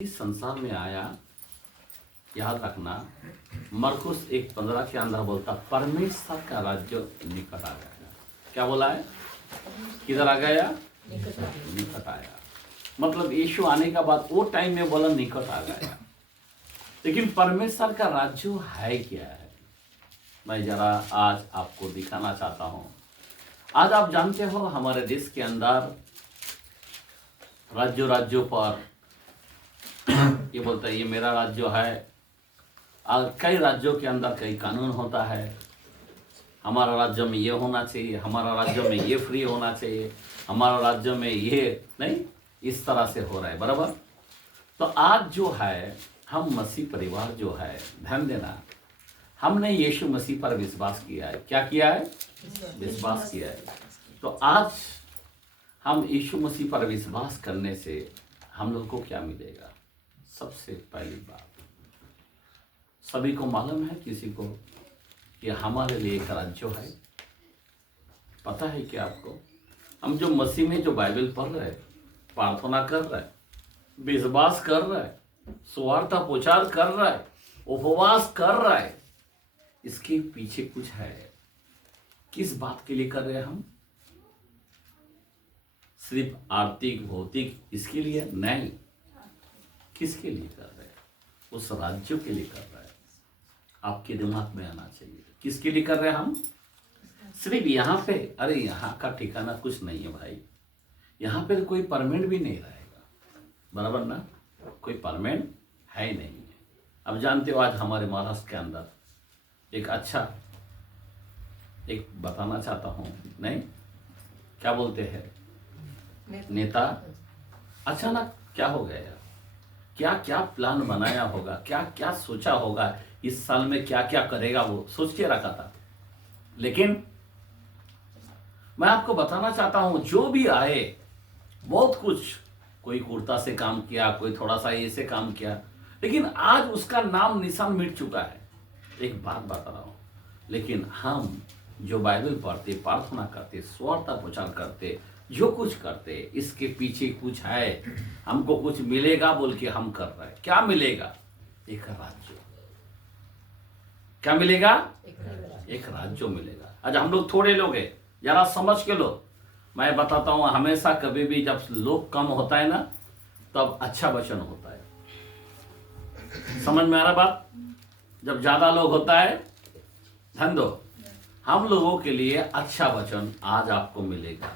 इस संसार में आया, याद रखना, मरकुस 1:15 के अंदर बोलता परमेश्वर का राज्य निकट आ गया। क्या बोला है? किधर आ गया? निकट आया। मतलब यीशु आने का बाद वो टाइम में बोला निकट आ गया। लेकिन परमेश्वर का राज्य है क्या है? मैं जरा आज आपको दिखाना चाहता हूं। आज आप जानते हो हमारे देश के अंदर राज्यों पर ये बोलता है ये मेरा राज्य है। कई राज्यों के अंदर कई कानून होता है। हमारा राज्य में ये होना चाहिए, हमारा राज्य में ये फ्री होना चाहिए, हमारा राज्य में ये नहीं, इस तरह से हो रहा है। बराबर। तो आज जो है हम मसीह परिवार जो है, ध्यान देना, हमने यीशु मसीह पर विश्वास किया है। क्या किया है? विश्वास किया है। तो आज हम यीशु मसीह पर विश्वास करने से हम लोग को क्या मिलेगा? सबसे पहली बात, सभी को मालूम है किसी को कि हमारे लिए एक राज्य है। पता है क्या आपको? हम जो मसीह में जो बाइबल पढ़ रहे, प्रार्थना कर रहे, विश्वास कर रहे, सुवार्ता प्रचार कर रहे, उपवास कर रहे, इसके पीछे कुछ है। किस बात के लिए कर रहे हैं हम? सिर्फ आर्थिक भौतिक इसके लिए नहीं। किसके लिए कर रहे हैं? उस राज्य के लिए कर रहे हैं। आपके दिमाग में आना चाहिए किसके लिए कर रहे हैं हम? सिर्फ यहाँ पे, अरे यहाँ का ठिकाना कुछ नहीं है भाई, यहाँ पे कोई परमानेंट भी नहीं रहेगा। बराबर ना? कोई परमानेंट है ही नहीं है। अब जानते हो आज हमारे महाराष्ट्र के अंदर एक अच्छा एक बताना चाहता हूँ, नहीं क्या बोलते हैं, नेता अचानक क्या हो गया यार, क्या क्या प्लान बनाया होगा, क्या क्या सोचा होगा, इस साल में क्या क्या करेगा वो सोच के रखा था। लेकिन मैं आपको बताना चाहता हूं जो भी आए बहुत कुछ, कोई कुर्ता से काम किया, कोई थोड़ा सा ये से काम किया, लेकिन आज उसका नाम निशान मिट चुका है। एक बात बता रहा हूं, लेकिन हम जो बाइबल पढ़ते, प्रार्थना करते, सुवार्ता प्रचार करते, जो कुछ करते, इसके पीछे कुछ है, हमको कुछ मिलेगा बोल के हम कर रहे हैं। क्या मिलेगा? एक राज्य। क्या मिलेगा? एक राज्य मिलेगा। आज हम लोग थोड़े लोग हैं, जरा समझ के लो। मैं बताता हूं, हमेशा कभी भी जब लोग कम होता है ना, तब अच्छा वचन होता है। समझ में आ रहा बात? जब ज्यादा लोग होता है, ध्यान दो, हम लोगों के लिए अच्छा वचन आज आपको मिलेगा,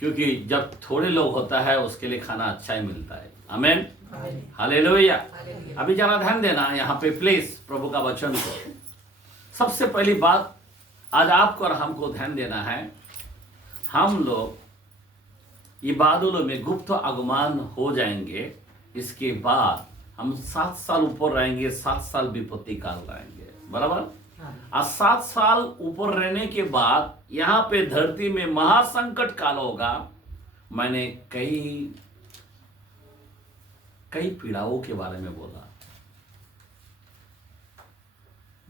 क्योंकि जब थोड़े लोग होता है उसके लिए खाना अच्छा ही मिलता है। आमीन, हालेलुया। अभी जरा ध्यान देना यहाँ पे प्लीज, प्रभु का वचन को। सबसे पहली बात आज आपको और हमको ध्यान देना है, हम लोग ये बादलों में गुप्त आगमन हो जाएंगे। इसके बाद हम 7 साल ऊपर रहेंगे, 7 साल विपत्ति काल रहेंगे। बराबर। आज 7 साल ऊपर रहने के बाद यहाँ पे धरती में महासंकट काल होगा। मैंने कई पीड़ाओं के बारे में बोला,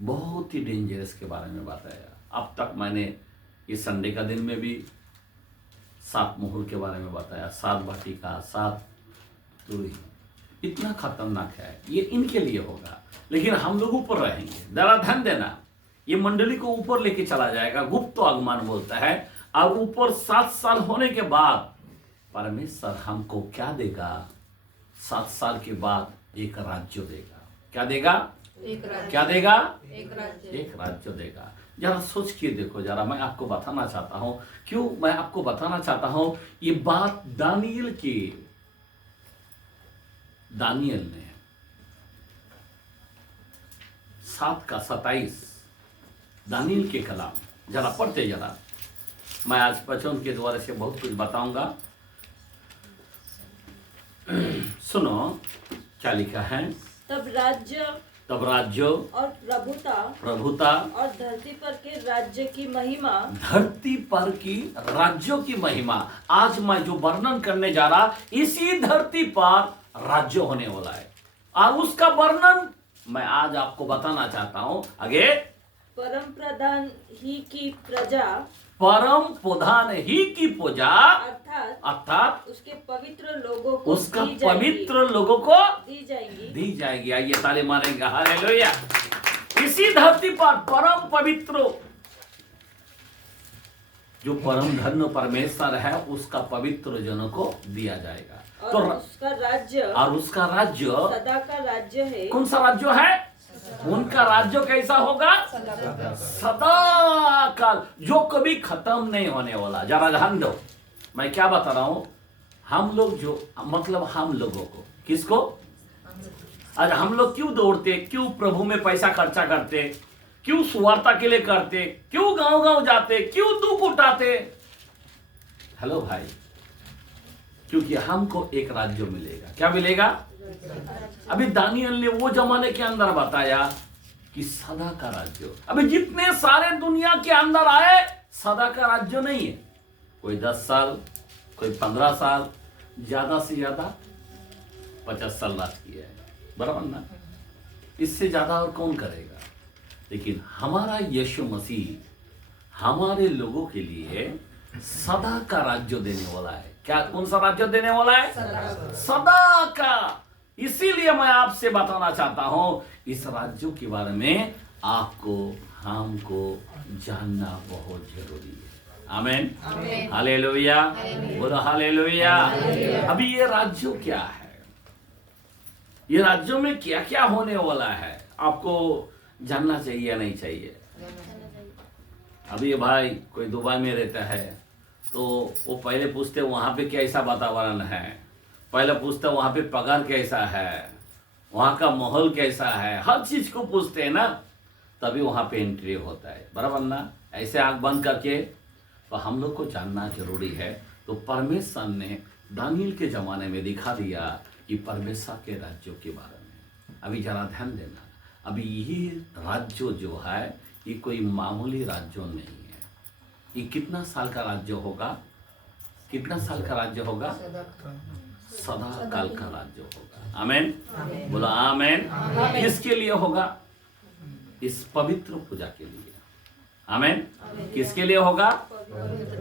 बहुत ही डेंजरस के बारे में बताया। अब तक मैंने इस संडे का दिन में भी 7 मुहूर्त के बारे में बताया, 7 वाटिका, 7 तुरही। इतना खतरनाक है ये, इनके लिए होगा, लेकिन हम लोग ऊपर रहेंगे। जरा ध्यान देना, ये मंडली को ऊपर लेके चला जाएगा, गुप्त आगमन बोलता है। और ऊपर 7 साल होने के बाद परमेश्वर हमको क्या देगा? 7 साल के बाद एक राज्य देगा। क्या देगा? क्या देगा? एक राज्य देगा। जरा सोच के देखो, जरा मैं आपको बताना चाहता हूं। क्यों मैं आपको बताना चाहता हूं? ये बात दानियल ने 7:27 दानियल के कलाम जरा पढ़ते जरा। मैं आज वचन के द्वारा से बहुत कुछ बताऊंगा। सुनो क्या लिखा है। तब राज्य और प्रभुता और धरती पर के राज्य की महिमा, धरती पर की राज्यों की महिमा। आज मैं जो वर्णन करने जा रहा, इसी धरती पर राज्य होने वाला है, और उसका वर्णन मैं आज आपको बताना चाहता हूं। आगे, परम प्रधान ही की प्रजा परम प्रधान ही की पूजा अर्थात अर्थात उसके पवित्र लोगों को उसका दी जाएगी। पवित्र लोगों को दी जाएगी। दी जाएगी। आइए ताली मारेंगे, हालेलुया। इसी धरती पर परम पवित्र जो परम धन्य परमेश्वर है उसका पवित्र जनों को दिया जाएगा। तो उसका राज्य सदा का राज्य है। कौन सा राज्य है? उनका राज्य कैसा होगा? सदा का, जो कभी खत्म नहीं होने वाला। जरा ध्यान दो, मैं क्या बता रहा हूं। हम लोग जो मतलब हम लोगों को, किसको? आज हम लोग क्यों दौड़ते, क्यों प्रभु में पैसा खर्चा करते, क्यों सुवार्ता के लिए करते, क्यों गांव गांव जाते, क्यों दुख उठाते? हेलो भाई, क्योंकि हमको एक राज्य मिलेगा। क्या मिलेगा? अभी दानियल ने वो जमाने के अंदर बताया कि सदा का राज्य। अभी जितने सारे दुनिया के अंदर आए, सदा का राज्य नहीं है। कोई 10 साल, कोई 15 साल, ज्यादा से ज्यादा 50 साल राज किया है, बराबर ना? इससे ज्यादा और कौन करेगा? लेकिन हमारा यीशु मसीह हमारे लोगों के लिए सदा का राज्य देने वाला है। क्या? कौन सा राज्य देने वाला है? सदा का। इसीलिए मैं आपसे बताना चाहता हूं, इस राज्य के बारे में आपको हमको जानना बहुत जरूरी है। आमीन, हालेलुया, बोलो हालेलुया। अभी ये राज्य क्या है, ये राज्यों में क्या क्या होने वाला है, आपको जानना चाहिए या नहीं चाहिए? अभी भाई कोई दुबई में रहता है तो वो पहले पूछते वहां पे कैसा वातावरण है, पहले पूछते वहां पे पगार कैसा है, वहां का माहौल कैसा है, हर चीज को पूछते हैं ना, तभी वहां पे एंट्री होता है, बराबर ना? ऐसे आंख बंद करके तो हम लोग को जानना जरूरी है। तो परमेश्वर ने दानियल के जमाने में दिखा दिया कि परमेश्वर के राज्यों के बारे में। अभी जरा ध्यान देना, अभी ये राज्य जो है ये कोई मामूली राज्य नहीं है। ये कितना साल का राज्य होगा? कितना साल का राज्य होगा? सदा काल का राज्य होगा। आमीन, बोलो आमीन। किसके लिए होगा? इस पवित्र पूजा के लिए। आमीन। किसके लिए होगा?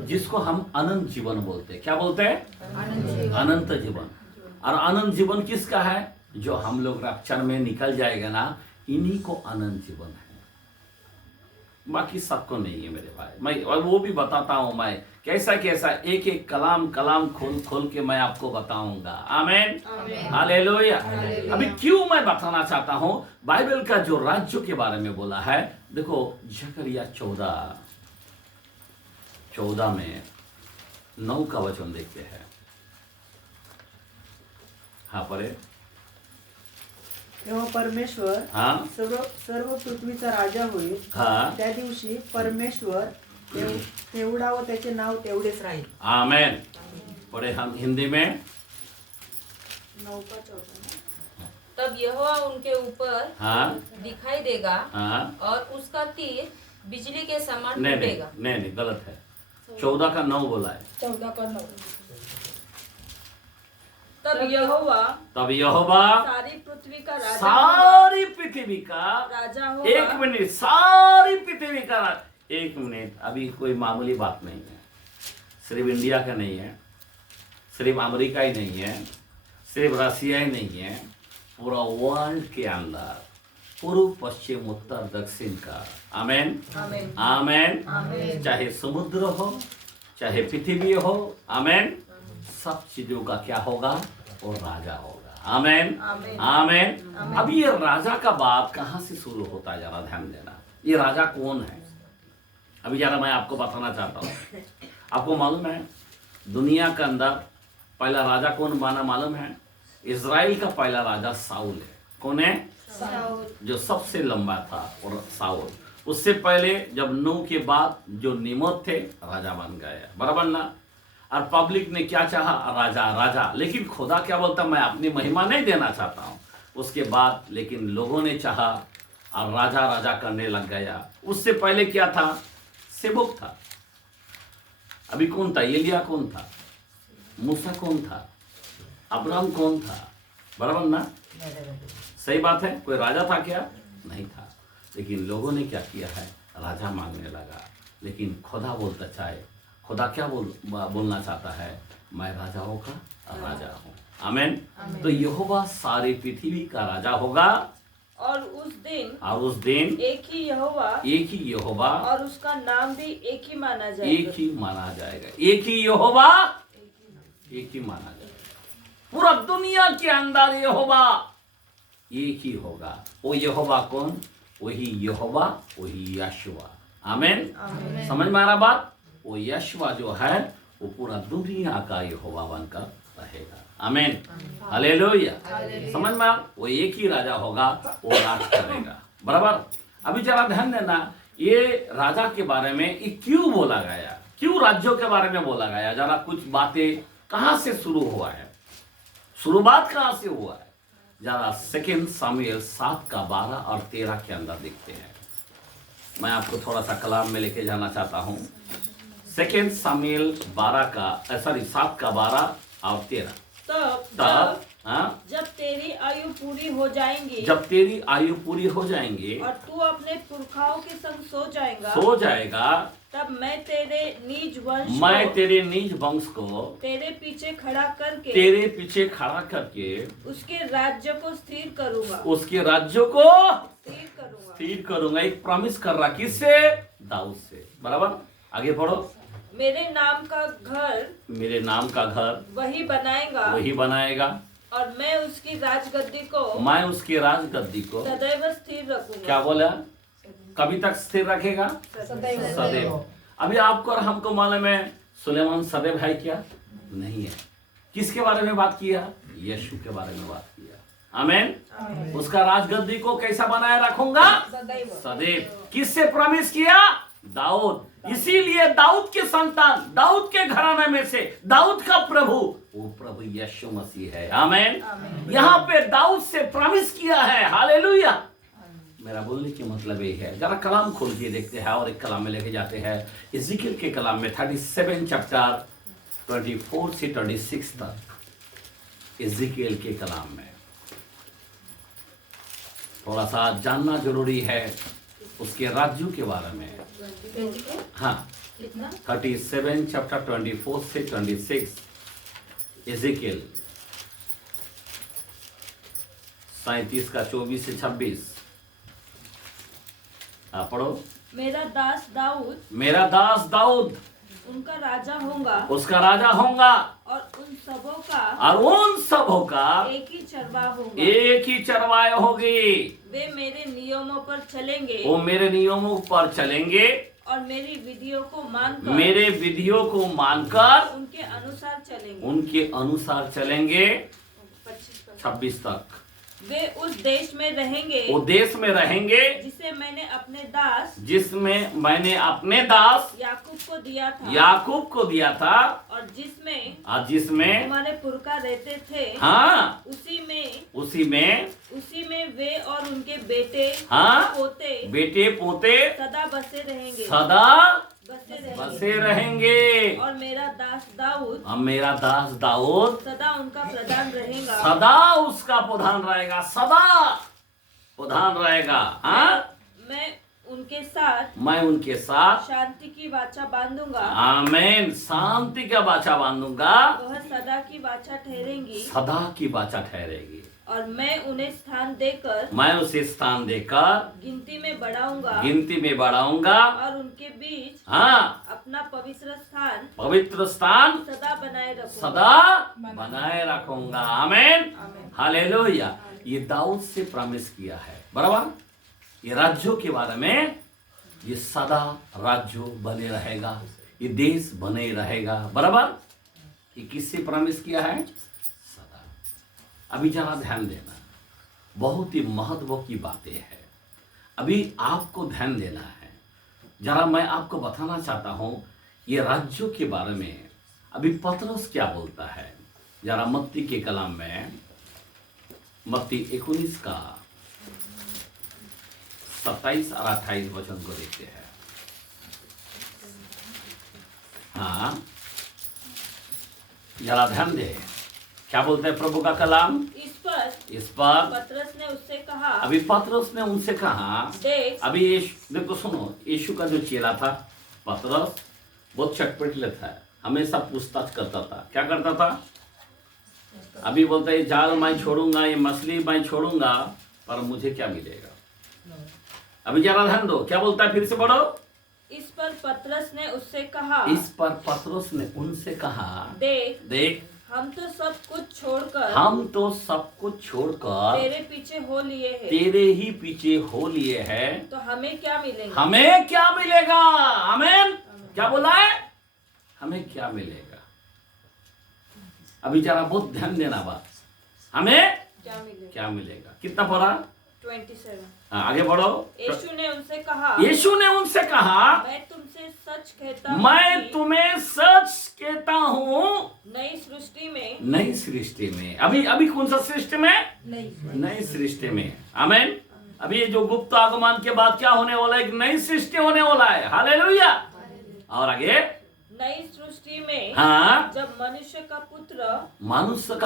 जिसको हम अनंत जीवन बोलते हैं। क्या बोलते हैं? अनंत जीवन। और अनंत जीवन किसका है? जो हम लोग रक्षण में निकल जाएगा ना, इन्हीं को अनंत जीवन है, बाकी सबको नहीं है मेरे भाई। मैं और वो भी बताता हूं, मैं कैसा कैसा एक एक कलाम कलाम खोल खोल के मैं आपको बताऊंगा। आमीन, हालेलुया। अभी क्यों मैं बताना चाहता हूं, बाइबल का जो राज्य के बारे में बोला है, देखो जकरिया 14 में 9 का वचन देखते हैं। हाँ परे। तेव्हा परमेश्वर सर्व पृथ्वीचा राजा होईल। त्या दिवशी परमेश्वर तेवढा व त्याचे नाव तेवढेच राहील। आमेन। पढ़े हम हिंदी में। 9:14। तब यहोवा उनके ऊपर दिखाई देगा और उसका तीर बिजली के समान टूटेगा। नहीं गलत है, 14 का 9 बोला है। 14 का 9। तब यहोवा सारी पृथ्वी का राजा होगा। एक मिनट, सारी पृथ्वी का एक मिनट। अभी कोई मामूली बात नहीं है, सिर्फ इंडिया का नहीं है, सिर्फ अमेरिका ही नहीं है, सिर्फ रशिया ही नहीं है, पूरा वर्ल्ड के अंदर पूर्व पश्चिम उत्तर दक्षिण का। आमेन, आमेन। चाहे समुद्र हो, चाहे पृथ्वी हो, आमेन, सब चीजों का क्या होगा? और राजा होगा। आमेन, आमेन। अब ये राजा का बात कहां से शुरू होता है, जरा ध्यान देना। ये राजा कौन है? अभी जरा मैं आपको बताना चाहता हूं। आपको मालूम है दुनिया के अंदर पहला राजा कौन बना मालूम है? इजराइल का पहला राजा साउल है। कौन है? साउल, जो सबसे लंबा था। और साउल उससे पहले जब नूह के बाद जो निमोत थे राजा बन गए, बराबर ना? और पब्लिक ने क्या चाहा? राजा राजा। लेकिन खुदा क्या बोलता? मैं अपनी महिमा नहीं देना चाहता हूं। उसके बाद लेकिन लोगों ने चाहा और राजा राजा करने लग गया। उससे पहले क्या था? सेवक था। अभी कौन था? एलिया कौन था? मूसा कौन था? अब्राहम कौन था? बराबर ना? सही बात है। कोई राजा था क्या? नहीं था। लेकिन लोगों ने क्या किया है? राजा मांगने लगा। लेकिन खुदा बोलता चाहे, खुदा क्या बोलना चाहता है? मैं राजाओं का राजा हूँ। आमीन। तो यहोवा सारी पृथ्वी का राजा होगा, और उस दिन एक ही यहोवा और उसका नाम भी एक ही माना जाएगा। एक ही यहोवा एक ही माना जाएगा। पूरा दुनिया के अंदर यहोवा एक ही होगा। वो यहोवा कौन? वही यहोवा, वही यशुआ। आमीन। समझ में आ रहा बात? वो यशुआ जो है वो पूरा दुनिया का यहोवा बनकर रहेगा। आमीन। हालेलुया। समझ में? वो एक ही राजा होगा, वो राज करेगा। बराबर। अभी जरा ध्यान देना, ये राजा के बारे में ये क्यों बोला गया, क्यों राज्यों के बारे में बोला गया? जरा कुछ बातें कहां से शुरू हुआ है, शुरुआत कहां से हुआ है? जरा 2 सामुएल 7 का 12 और 13 के अंदर देखते हैं। मैं आपको थोड़ा सा कलाम में लेके जाना चाहता हूं। 2 सामुएल 7 का 12 और 13। तब जब तेरी आयु पूरी हो जाएंगी, और तू अपने पुरखाओं के संग सो जाएगा, तब मैं तेरे निज वंश को तेरे पीछे खड़ा करके उसके राज्य को स्थिर करूंगा। एक प्रॉमिस कर रहा, किससे? दाऊद से। बराबर। आगे पढ़ो। मेरे नाम का घर वही बनाएगा, और मैं उसकी राजगद्दी को सदैव स्थिर रखूंगा। क्या बोला? कभी तक स्थिर रखेगा? सदैव। अभी आपको और हमको मालूम है सुलेमान सदैव है क्या? नहीं है। किसके बारे में बात किया? यीशु के बारे में बात किया। आमीन। उसका राजगद्दी को कैसा बनाए रखूंगा? सदैव। किससे प्रॉमिस किया? दाऊद। इसीलिए दाऊद के संतान, दाऊद के घराने में से दाऊद का प्रभु, वो प्रभु यीशु मसीह है। आमीन। यहाँ पे दाऊद से प्रॉमिस किया है। हालेलुया। मेरा बोलने की मतलब ये है, जरा कलाम खोल के देखते हैं और एक कलाम में लेके जाते हैं। इज़िकियल के कलाम में 37 चैप्टर 24 से 26 तक। इज़िकियल के कलाम में थोड़ा सा जानना जरूरी है उसके राज्यों के बारे में। हाँ, 37 चैप्टर 24 से 26। इज़िकियल 37 का 24 से 26। पढ़ो। मेरा दास दाऊद उनका राजा होगा, उसका राजा होगा, और उन सबों का एक ही चरवाहा होगी। वे मेरे नियमों पर चलेंगे, वो मेरे नियमों पर चलेंगे, और मेरी विधियों को मानकर उनके अनुसार चलेंगे। 26 तक। वे उस देश में रहेंगे जिसमें मैंने अपने दास याकूब को दिया था, और जिसमें तुम्हारे पुरखा रहते थे। हाँ, उसी में वे और उनके बेटे पोते सदा बसे रहेंगे। और मेरा दास दाऊद सदा उनका प्रधान रहेगा, सदा उसका प्रधान रहेगा, सदा प्रधान रहेगा। हाँ, मैं उनके साथ शांति की वाचा बांधूंगा। आमीन। शांति का वाचा बांधूंगा। वह सदा की वाचा ठहरेगी। और मैं उन्हें उसे स्थान देकर गिनती में बढ़ाऊंगा, और उनके बीच हाँ, अपना पवित्र स्थान सदा बनाए रखूंगा। आमीन। हालेलुया। ये दाऊद से प्रॉमिस किया है। बराबर। ये राज्यों के बारे में, ये सदा राज्य बने रहेगा, ये देश बने रहेगा। बराबर। ये किससे प्रॉमिस किया है? सदा। अभी जरा ध्यान देना, बहुत ही महत्व की बातें हैं। अभी आपको ध्यान देना है। जरा मैं आपको बताना चाहता हूं ये राज्यों के बारे में। अभी पतरस क्या बोलता है? जरा मत्ती के कलाम में, मत्ती 19 का 27 और 28 वचन को देखते हैं। हाँ, जरा ध्यान दे, क्या बोलते हैं प्रभु का कलाम? इस पर पतरस ने उससे कहा, अभी पतरस ने उनसे कहा, देख, अभी देखो सुनो, यीशु का जो चेला था, पतरस बहुत चटपटीला था, हमेशा पूछताछ करता था। क्या करता था? अभी बोलता है जाल मैं छोड़ूंगा, ये मछली मैं छोड़ूंगा, पर मुझे क्या मिलेगा? अभी जरा ध्यान दो, क्या बोलता है, फिर से पढ़ो। इस पर पतरस ने उससे कहा, इस पर पतरस ने उनसे कहा, देख हम तो सब कुछ छोड़कर तेरे पीछे हो लिए हैं। तेरे ही पीछे हो लिए हैं, तो हमें क्या मिलेगा? हमें क्या मिलेगा? आमीन। क्या बोला है? हमें क्या मिलेगा? अभी जरा बहुत ध्यान देना बात, हमें क्या मिलेगा? कितना पढ़ा? 27। आगे बढ़ो। यीशु ने उनसे कहा, मैं तुम्हें सच कहता हूँ, नई सृष्टि में। अभी कौन सा सृष्टि में? नई सृष्टि में। आमीन। अभी ये जो गुप्त आगमन के बाद क्या होने वाला है? एक नई सृष्टि होने वाला है। हालेलुया। और आगे नई सृष्टि में, हाँ, जब मनुष्य का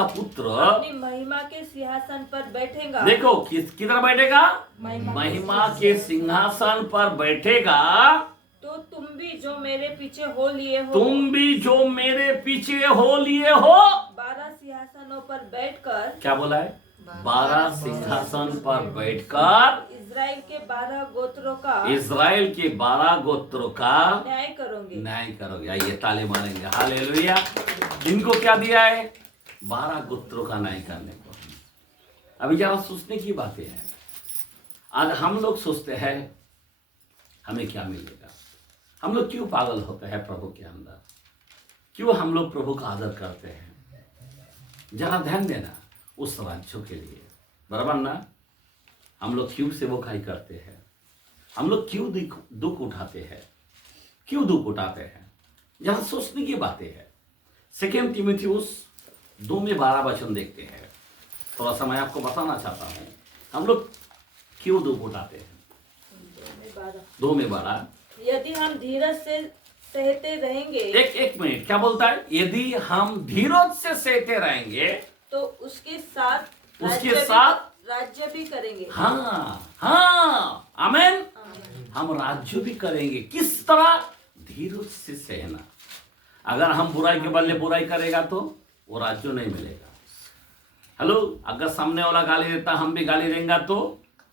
पुत्र अपनी महिमा के सिंहासन पर बैठेगा। देखो किधर बैठेगा? महिमा के सिंहासन पर बैठेगा। तो तुम भी जो मेरे पीछे हो लिए हो, 12 सिंहासनों पर बैठकर, क्या बोला है? 12 सिंहासन पर बैठकर इज़राइल के 12 गोत्रों का न्याय करोगे। आइए ताली मारेंगे। हालेलुया। इनको क्या दिया है? 12 गोत्रों का न्याय करने को। अभी जरा सोचने की बातें हैं। आज हम लोग सोचते हैं हमें क्या मिलेगा? हम लोग क्यों पागल होते हैं प्रभु के अंदर? क्यों हम लोग प्रभु का आदर करते हैं? जरा ध्यान देना उस राज्यों के लिए, बराबर ना? हम लोग क्यों सेवकाई करते हैं? हम लोग क्यों दुख उठाते हैं? जरा सोचने की बातें है। 2 तीमुथियुस 2:12 वचन देखते हैं। थोड़ा सा मैं आपको बताना चाहता हूँ हम लोग क्यों दुख उठाते हैं। 2:12। यदि हम धीरज से सहते रहेंगे, एक मिनट, क्या बोलता है? यदि हम धीरज से सहते रहेंगे तो उसके साथ राज्य भी करेंगे। हाँ, आमीन। हम राज्य भी करेंगे। किस तरह? धीरज से सहना। अगर हम बुराई के बदले बुराई करेगा तो वो राज्य नहीं मिलेगा। हेलो, अगर सामने वाला गाली देता हम भी गाली देंगे तो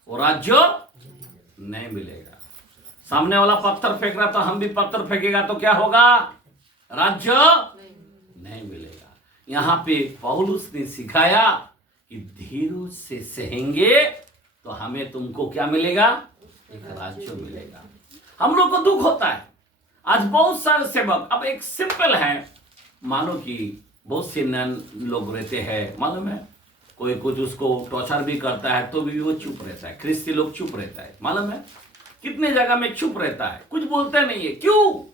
वो राज्य नहीं मिलेगा। सामने वाला पत्थर फेंक रहा तो हम भी पत्थर फेंकेगा तो क्या होगा? राज्य नहीं मिलेगा। यहाँ पे पौलुस ने सिखाया कि धीरज से सहेंगे तो हमें तुमको क्या मिलेगा? एक राज्य मिलेगा। हम लोग को दुख होता है। आज बहुत सारे सेवक, अब एक सिंपल है, मानो कि बहुत से नन लोग रहते हैं, मालूम है, कोई कुछ उसको टॉर्चर भी करता है तो भी वो चुप रहता है। ख्रिस्ती लोग चुप रहता है, मालूम है, कितने जगह में चुप रहता है, कुछ बोलता नहीं है। क्यों?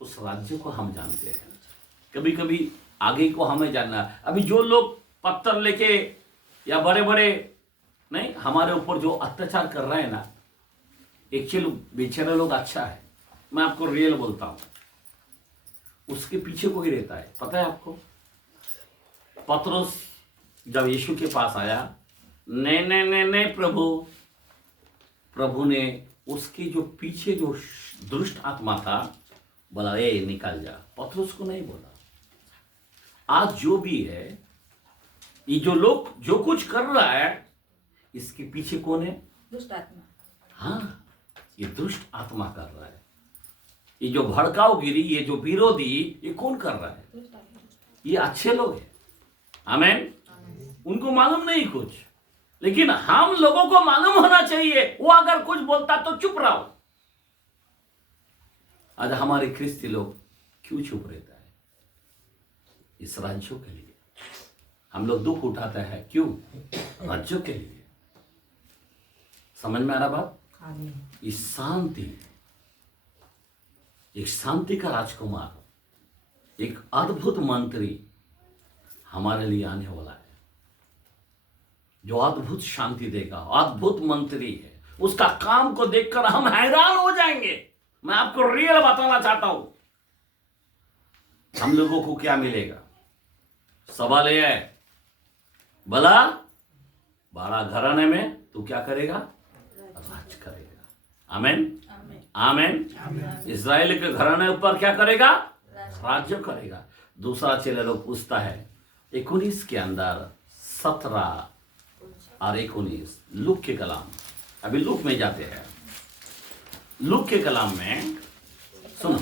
उस राज्य को हम जानते हैं। कभी कभी आगे को हमें जानना। अभी जो लोग पत्थर लेके या बड़े बड़े नहीं हमारे ऊपर जो अत्याचार कर रहे हैं ना, एक्चुअली बेचारे लोग अच्छा है, मैं आपको रियल बोलता हूं, उसके पीछे कोई रहता है। पता है आपको? पतरस जब यीशु के पास आया, नहीं प्रभु ने उसके जो पीछे जो दुष्ट आत्मा था बोला, ए निकल जा। पतरस को नहीं बोला। आज जो भी है, ये जो लोग जो कुछ कर रहा है, इसके पीछे कौन है? दुष्ट आत्मा। हाँ, ये दुष्ट आत्मा कर रहा है। ये जो भड़काऊगिरी, ये जो विरोधी, ये कौन कर रहा है? ये अच्छे लोग हैं। आमीन। उनको मालूम नहीं कुछ, लेकिन हम लोगों को मालूम होना चाहिए। वो अगर कुछ बोलता तो चुप रहो। आज हमारे ख्रिस्ती लोग क्यों चुप रहता है? इस राज्यों के लिए हम लोग दुख उठाते हैं। क्यों? राज्यों के लिए। समझ में आ रहा बात? इस शांति, एक शांति का राजकुमार, एक अद्भुत मंत्री हमारे लिए आने वाला है, जो अद्भुत शांति देगा। अद्भुत मंत्री है, उसका काम को देखकर हम हैरान हो जाएंगे। मैं आपको रियल बताना चाहता हूं हम लोगों को क्या मिलेगा। सवाल यह है, भला 12 घराने में तू क्या करेगा? राज करेगा। आमीन। आमेन। इस्राएल के घराने ऊपर क्या करेगा? राज्य करेगा। दूसरा चेला लोग पूछता है 19 के अंदर 17 और 19 लूक के कलाम, अभी लूक में जाते हैं। लूक के कलाम में सुनो,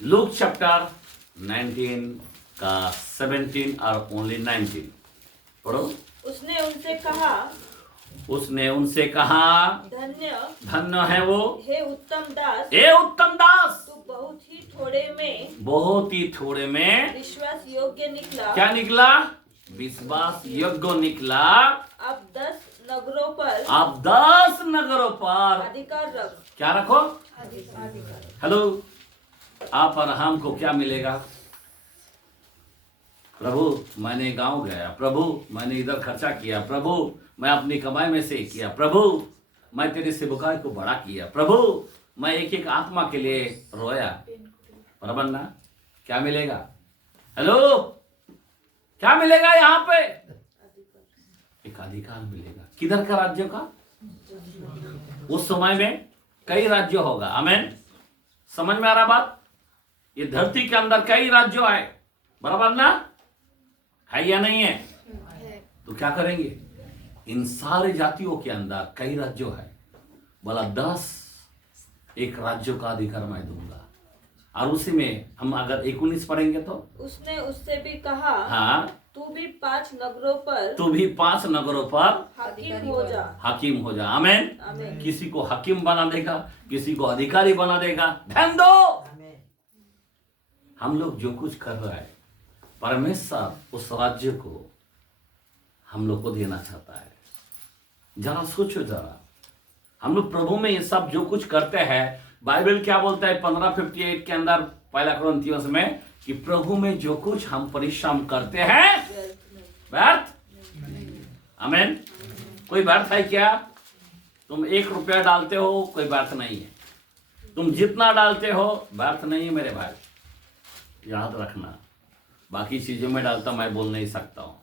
लूक चैप्टर 19 का 17 और ओनली 19 पढ़ो। उसने उनसे कहा धन्य है वो हे उत्तम दास, तू बहुत ही थोड़े में विश्वास योग्य निकला। क्या निकला? विश्वास योग्य निकला। अब 10 नगरों पर अधिकार रख। क्या रखो? हेलो, आप और हमको क्या मिलेगा? प्रभु मैंने गांव गया, प्रभु मैंने इधर खर्चा किया, प्रभु मैं अपनी कमाई में से किया, प्रभु मैं तेरे सेवकाई को बड़ा किया, प्रभु मैं एक एक आत्मा के लिए रोया। बराबर ना? क्या मिलेगा? हेलो, क्या मिलेगा? यहाँ पे एक अधिकार मिलेगा। किधर का? राज्य का। उस समय में कई राज्य होगा। आमेन। समझ में आ रहा बात? ये धरती के अंदर कई राज्य आए, बराबर ना? है या नहीं है? तो क्या करेंगे? इन सारे जातियों के अंदर कई राज्य है, बोला 10 एक राज्यों का अधिकार मैं दूंगा। और उसी में हम अगर 19 पढ़ेंगे तो उसने उससे भी कहा, हाँ, तू भी 5 नगरों पर हाकिम हो जा। आमेन। किसी को हाकिम बना देगा, किसी को अधिकारी बना देगा। ध्यान दो, हम लोग जो कुछ कर रहा है परमेश्वर उस राज्य को हम लोग को देना चाहता है। जरा सोचो, जरा हम लोग प्रभु में ये सब जो कुछ करते हैं, बाइबल क्या बोलता है 15:58 के अंदर, पहला कुरिन्थियों में, कि प्रभु में जो कुछ हम परिश्रम करते हैं व्यर्थ। आमेन। कोई व्यर्थ है क्या? तुम 1 रुपया डालते हो, कोई व्यर्थ नहीं है। तुम जितना डालते हो व्यर्थ नहीं है मेरे भाई, याद रखना। बाकी चीजों में डालता मैं बोल नहीं सकता हूं,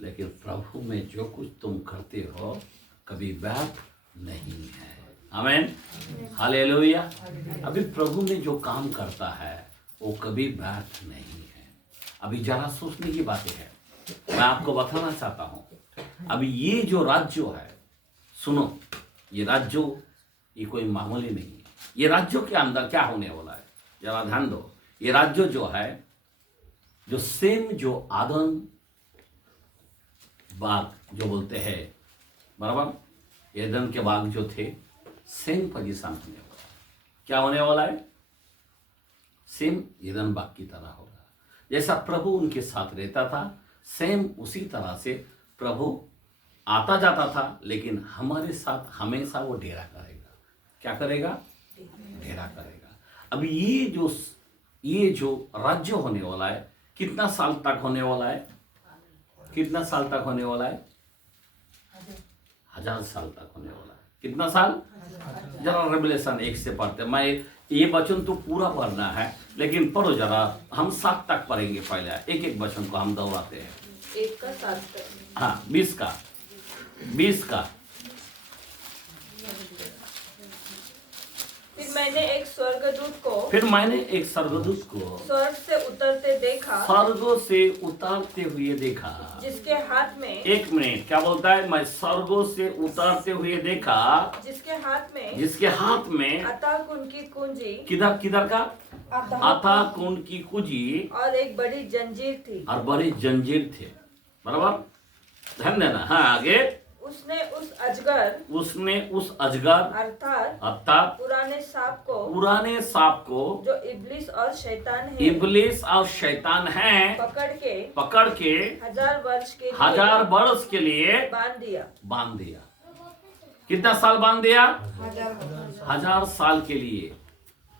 लेकिन प्रभु में जो कुछ तुम करते हो कभी व्यर्थ नहीं है। आमेन। हालेलुया। अभी प्रभु में जो काम करता है वो कभी व्यर्थ नहीं है। अभी जरा सोचने की बातें है, मैं आपको बताना चाहता हूं। अभी ये जो राज्य है, सुनो, ये राज्य ये कोई मामूली नहीं है। ये राज्यों के अंदर क्या होने वाला है, जरा ध्यान दो। ये राज्य जो है, जो सेम जो आदम बाग जो बोलते हैं, बराबर, एदन के बाग जो थे, सेम पोजीशन होने वाला है। क्या होने वाला है? सेम एदन बाग की तरह होगा। जैसा प्रभु उनके साथ रहता था, सेम उसी तरह से प्रभु आता जाता था, लेकिन हमारे साथ हमेशा वो डेरा करेगा। क्या करेगा? डेरा करेगा। अभी ये जो राज्य होने वाला है, कितना साल तक होने वाला है? कितना साल तक होने वाला है? 1000 साल तक होने वाला है। कितना साल? जरा रेवलेशन 1 से पढ़ते। मैं ये वचन तो पूरा पढ़ना है, लेकिन पढ़ो जरा। हम 7 तक पढ़ेंगे। पहले एक वचन को हम दोहराते हैं। 1 का 7 तक। हाँ, 20 का। फिर मैंने एक स्वर्गदूत को स्वर्ग से उतरते हुए देखा, जिसके हाथ में, एक मिनट, क्या बोलता है? मैं स्वर्गों से उतरते हुए देखा, जिसके हाथ में अतः कुंड की कुंजी। किधर का? अतः कुंड की कुंजी, और एक बड़ी जंजीर थी। और बड़ी जंजीर थे। बराबर, ध्यान देना। हाँ, आगे। उसने उस अजगर अर्थात पुराने सांप को जो इब्लिस और शैतान है पकड़ के 1000 वर्ष के लिए बांध दिया। कितना साल बांध दिया? 1000 साल के लिए।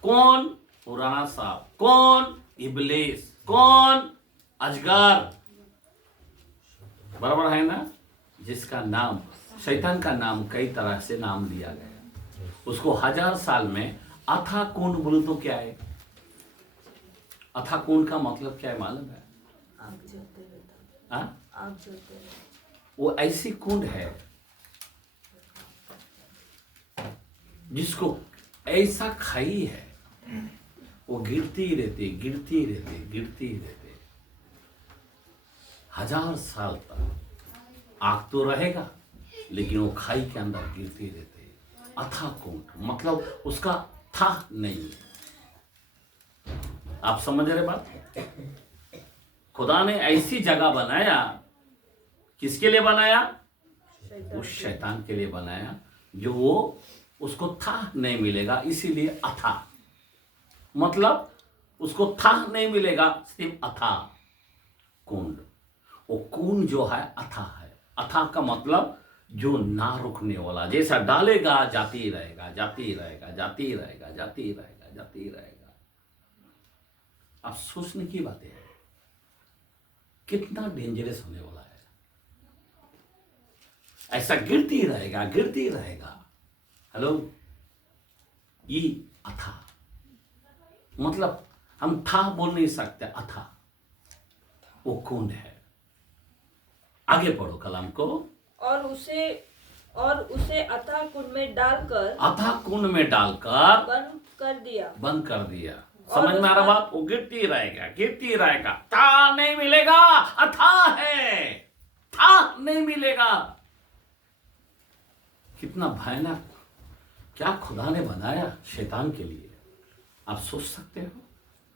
कौन? पुराना सांप। कौन? इब्लिस। कौन? अजगर। बराबर है ना? जिसका नाम, शैतान का नाम कई तरह से नाम दिया गया। उसको 1000 साल में अथा कुंड बोलो तो क्या है? अथा कुंड का मतलब क्या है मालूम है? वो ऐसी कुंड है जिसको ऐसा खाई है वो गिरती रहती गिरती रहती गिरती रहती, 1000 साल तक आग तो रहेगा लेकिन वो खाई के अंदर गिरती रहती। अथाह कुंड मतलब उसका था नहीं। आप समझ रहे बात? खुदा ने ऐसी जगह बनाया, किसके लिए बनाया? उस शैतान के लिए बनाया जो वो उसको था नहीं मिलेगा, इसीलिए अथा मतलब उसको था नहीं मिलेगा, सिर्फ अथा कुंड। वो कुंड जो है अथा है। अथा का मतलब जो ना रुकने वाला, जैसा डालेगा जाती रहेगा जाती रहेगा जाती रहेगा जाती रहेगा जाती रहेगा। अब सोचने की बातें हैं, कितना डेंजरस होने वाला है। ऐसा गिरती रहेगा गिरती रहेगा। हेलो, ये अथा मतलब हम था बोल नहीं सकते, अथा वो कुंड है। आगे पढ़ो कलाम को। और उसे अथाह कुंड में डालकर बंद कर दिया। समझ में आ रहा बात? वो गिरती रहेगा, था नहीं मिलेगा, अथा है, था नहीं मिलेगा। कितना भयानक, क्या खुदा ने बनाया शैतान के लिए, आप सोच सकते हो।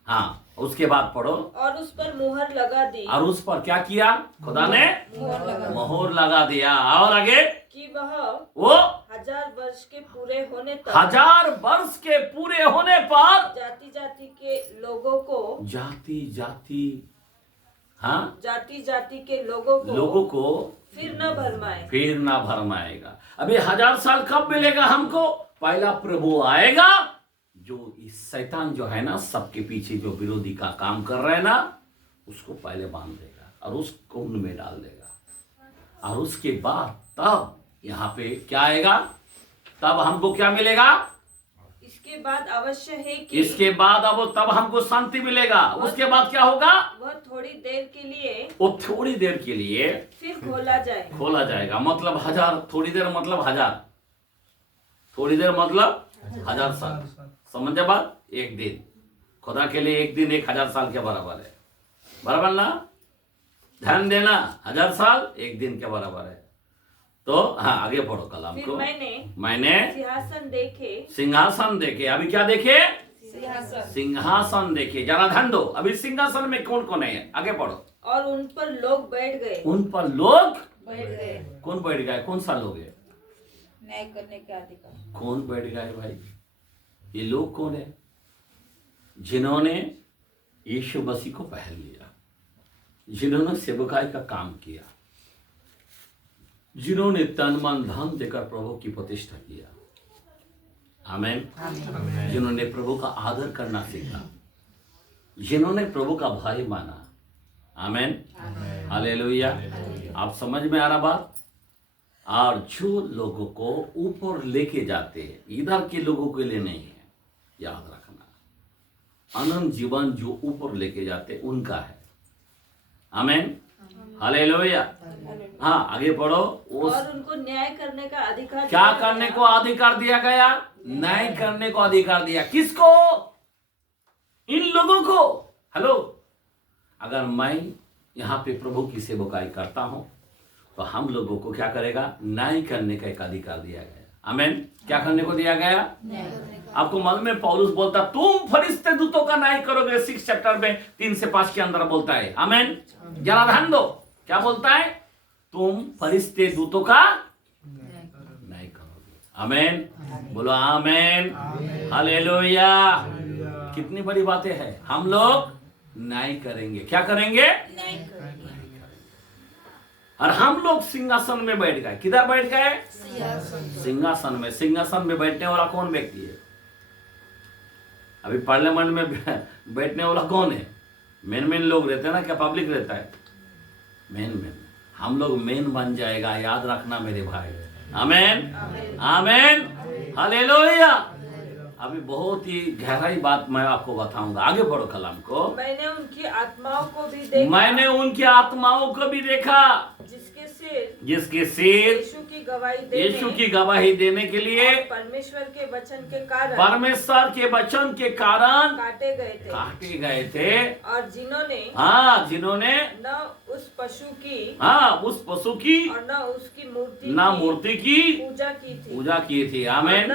हाँ, उसके बाद पढ़ो। और उस पर मुहर लगा दी। और उस पर क्या किया? खुदा ने मोहर लगा दिया। और आगे कि वह वो 1000 वर्ष के पूरे होने तक 1000 वर्ष के पूरे होने पर जाति जाति के लोगों को लोगों को फिर न भरमाएगा। अभी 1000 साल कब मिलेगा हमको? पहला प्रभु आएगा जो इस शैतान जो है ना, सबके पीछे जो विरोधी का काम कर रहे हैं ना, उसको पहले बांध देगा और उस कुंड में डाल देगा। और उसके बाद तब यहाँ पे क्या आएगा? तब हमको क्या मिलेगा? इसके बाद अवश्य है कि इसके बाद अब तब हमको शांति मिलेगा। उसके बाद क्या होगा? वो थोड़ी देर के लिए फिर खोला जाएगा। मतलब 1000, थोड़ी देर मतलब 1000, थोड़ी देर मतलब 1000 साल। समझे बात? एक दिन खुदा के लिए एक दिन 1000 साल के बराबर है। बराबर ना? ध्यान देना, 1000 साल एक दिन के बराबर है। तो हाँ, आगे पढ़ो कलाम को। मैंने सिंहासन देखे। अभी क्या देखे? सिंहासन देखे। जरा ध्यान दो, अभी सिंहासन में कौन कौन है? आगे पढ़ो। और उन पर लोग बैठ गए। कौन बैठ गए? कौन सा लोग है? न्याय करने के अधिकार। कौन बैठ गए भाई? ये लोग कौन है? जिन्होंने यीशु मसीह को पहन लिया, जिन्होंने सेवकाई का काम किया, जिन्होंने तन मन धन देकर प्रभु की प्रतिष्ठा किया। आमेन। जिन्होंने प्रभु का आदर करना सीखा, जिन्होंने प्रभु का भाई माना। आमेन, हालेलुया। आप समझ में आ रहा बात? और जो लोगों को ऊपर लेके जाते हैं, इधर के लोगों के लिए नहीं है, याद रखना। अनंत जीवन जो ऊपर लेके जाते उनका है। आमेन, हालेलुया। हाँ, आगे पढ़ो। और उनको न्याय करने का अधिकार, क्या करने को अधिकार दिया गया? न्याय करने को अधिकार दिया। किसको? इन लोगों को। हेलो, अगर मैं यहाँ पे प्रभु की सेवकाई करता हूं तो हम लोगों को क्या करेगा? न्याय करने का एक अधिकार दिया गया। आमेन। क्या करने को दिया गया? आपको मालूम है, पौलुस बोलता तुम फरिश्ते दूतों का न्याय करोगे। 6 चैप्टर में 3 से 5 के अंदर बोलता है। आमेन। जरा ध्यान दो, क्या बोलता है? तुम फरिश्ते दूतों का न्याय करोगे। आमेन, बोलो आमेन, हालेलुया। कितनी बड़ी बातें हैं। हम लोग न्याय करेंगे। क्या करेंगे? न्याय करेंगे। और हम लोग सिंहासन में बैठ गए। किधर बैठ गए? सिंहासन में। सिंहासन में बैठने वाला कौन व्यक्ति है? अभी पार्लियामेंट में बैठने वाला कौन है? मेन लोग रहते हैं ना, क्या पब्लिक रहता है? मेन। हम लोग मेन बन जाएगा, याद रखना मेरे भाई। आमेन, आमेन, हालेलुया। अभी बहुत ही गहराई बात मैं आपको बताऊंगा। आगे बढ़ो कलाम को। मैंने उनकी आत्माओं को भी देखा, जिसके जिसके सिर यीशु की गवाही देने के लिए और परमेश्वर के वचन के कारण काटे गए थे और जिन्होंने न उस पशु की और और न उसकी मूर्ति की पूजा की थी। पूजा की थी। आमीन।